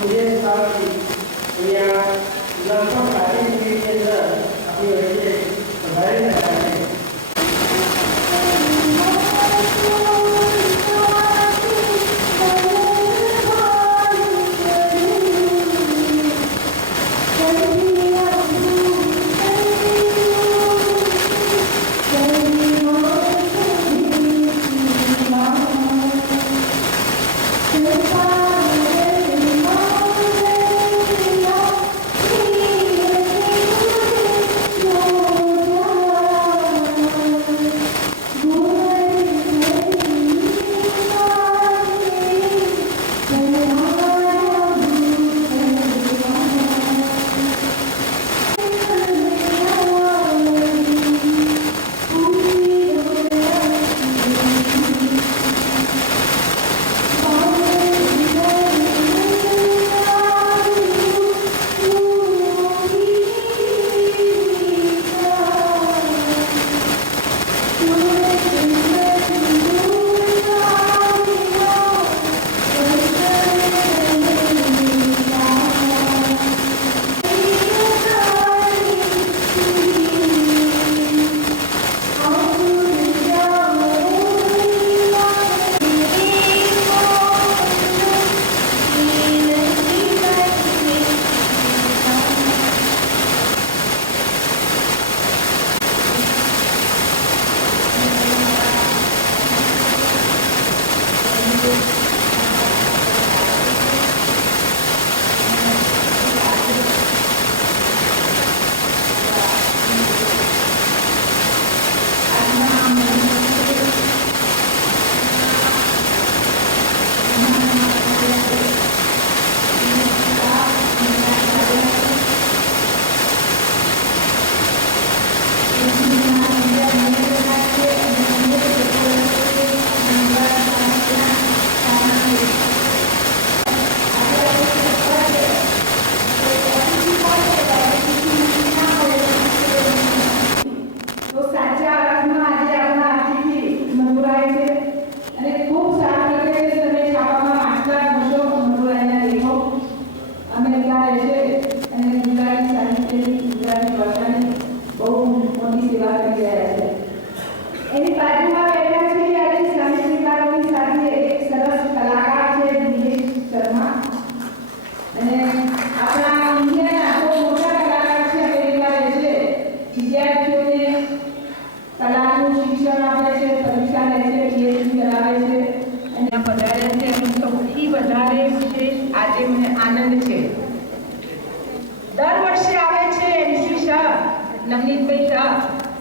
मुझे या लगभग 40 मिनट के अंदर अपनी वजह सुधारी सकता है। આજે મને આનંદ છે। દર વર્ષે આવે છે એનસી શાહ, નવનીતભાઈ શાહ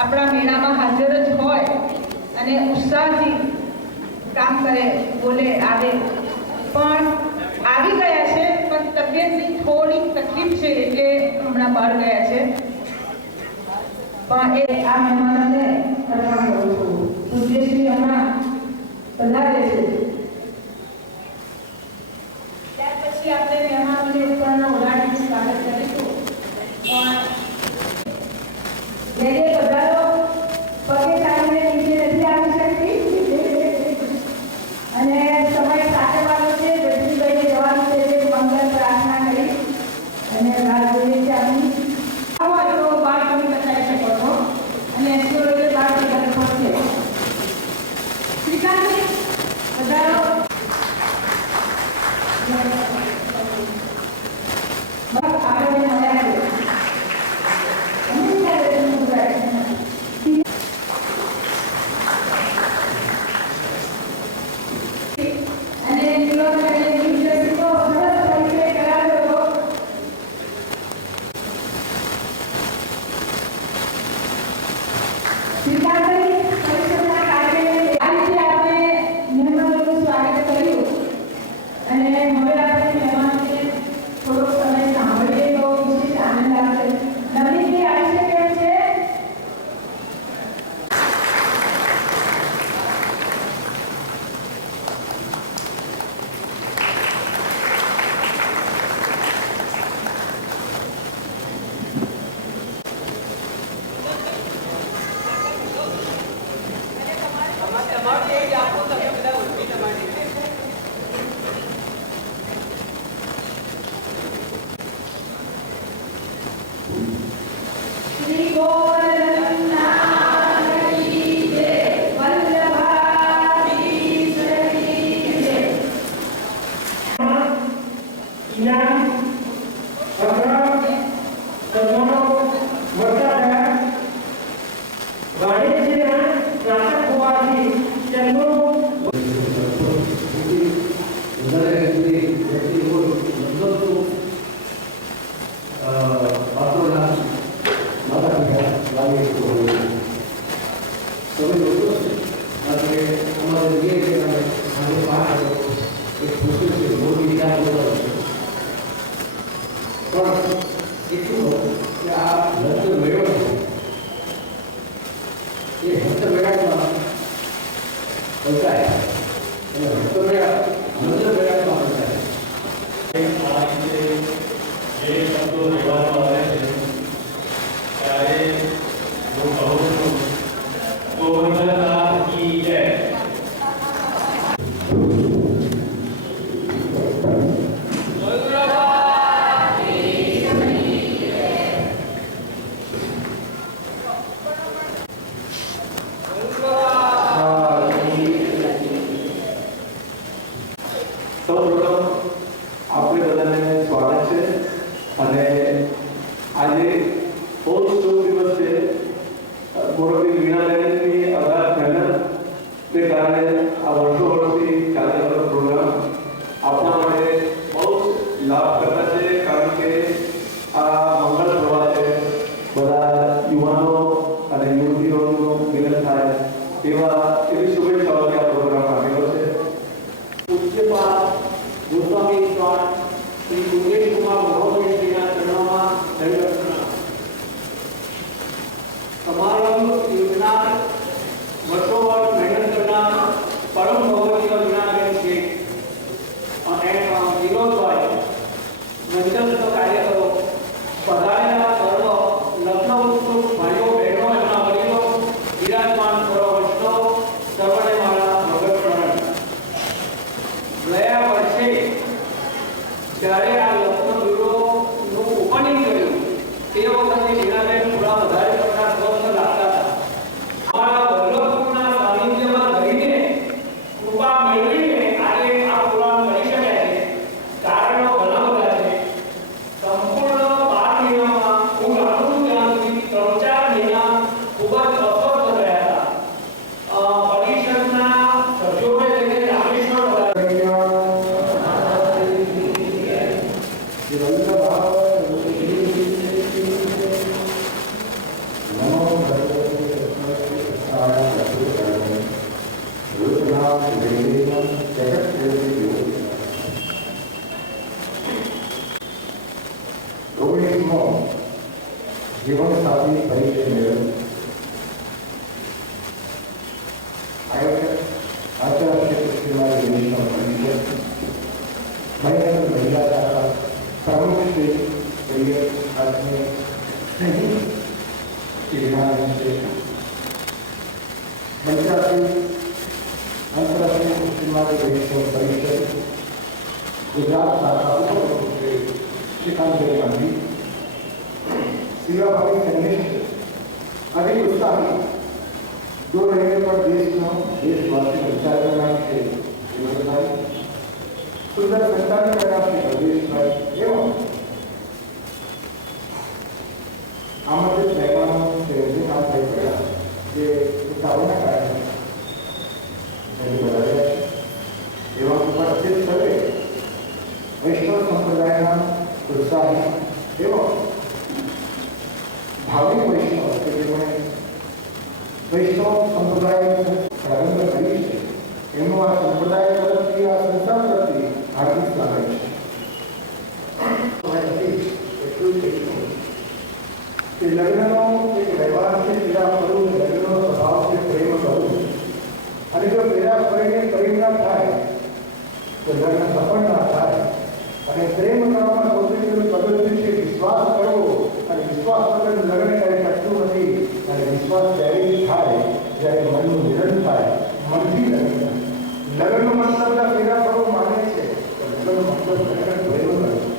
આપણા મેળામાં હાજર જ હોય અને ઉત્સાહથી કામ કરે, બોલે, આવે, પણ આવી ગયા છે, પણ તબિયતની થોડી તકલીફ છે એટલે હમણાં બહાર ગયા છે। પણ એ આ મહેમાનોને અર્પણ કરું છું। પૂજ્યશ્રી હમણાં પધારે છે, ત્યાર પછી આપણે મહેમાનોને ઉપરના ઓલાડીને સ્વાગત કરીશું। પણ જે પધારો પગે ચાલીને નીચે નથી આવી શકતી અને સમય સાચવવાનો છે, જગદીશભાઈને જવાનું છે, મંગળ પ્રાર્થના કરી અને રાહ જોઈએ છે આપણી। આવો તો બાર તમે બતાવી શકો છો અને એસઓએ બાર બતાવી પડશે। શ્રીકાંતભાઈ પધારો। દરમિયાન વાણિજ્યના સ્નાતક હોવાથી તેમનું जीवन साथी परिचय मेळो आंतरराष्ट्रीय कुस्तीबाजी नेशनल परिषद महिला का प्रमुख से करियर आदमी नहीं अंतरराष्ट्रीय कुस्तीबाजी नेशनल परिषद गुजरात शाखा श्रीकांत गांधी सेवाभावी संनिष्ठ अधिक उत्साही दो महीने पर देशवासी विचार करना के व्यवसाय सुंदर संचालन करना के प्रदेश में एवं आमंत्रित मेहमानों से काम कर पड़ा ये उतावना कारण एवं उपस्थित सभी वैष्णव संप्रदाय उत्साही एवं भावी वैष्णव वैष्णव संप्रदाय प्रारंभ करी आ संप्रदाय तरफથી આ સંસ્થા પ્રત્યે હાર્દિક સ્વાગત છે લગ્નનો એક વ્યવહાર છે પેલા કરવું લગ્નનો સ્વભાવ છે પ્રેમ કરવું અને જો પેલા કરીને પ્રેમ ના થાય તો લગ્ન સફળ ના થાય અને પ્રેમ કરવામાં સૌથી પહેલું પગથિયું છે વિશ્વાસ કરવો અને વિશ્વાસ વગર લગ્ન કરી શકતું નથી અને વિશ્વાસ ત્યારે થાય જ્યારે મનનું મિલન થાય મનથી લગ્નનો મતલબ પેલા કરવું માને છે લગ્નનો મતલબ ખરેખર પ્રેમ નથી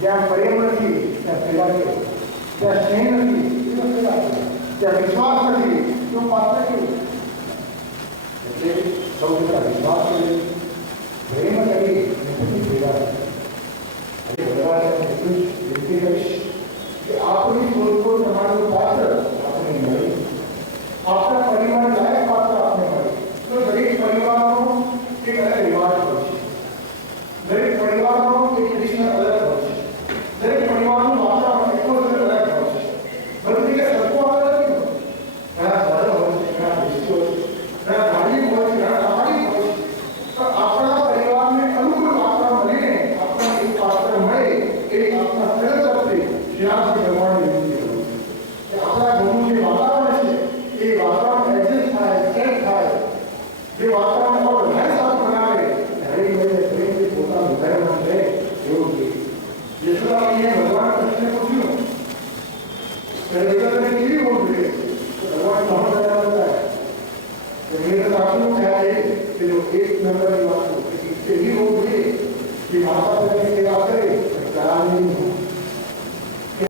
જ્યાં પ્રેમ નથી ત્યાં પેલા કે ત્યાં સ્નેહ નથી એનો પેલા ત્યાં વિશ્વાસ નથી તો પાત્ર કેવું એટલે સૌથી પહેલા વિશ્વાસ કરી પ્રેમ કરી અને પછી પેલા જે વાતાવરણમાં વધારે સારું બનાવે હરી મળીને પ્રેમથી પોતાનું ઉદાહરણ રહે એવું છે. યશોદાજીએ ભગવાન કૃષ્ણને પૂછ્યું કે બેટા તને કેવી હોવું જોઈએ? ભગવાન ઘણો દયા હતા. મેં તો આપણું ખ્યાલ એ કે જો એક નંબરની વાત એવી હોવું જોઈએ કે માતા પિતાની સેવા કરે કરાવની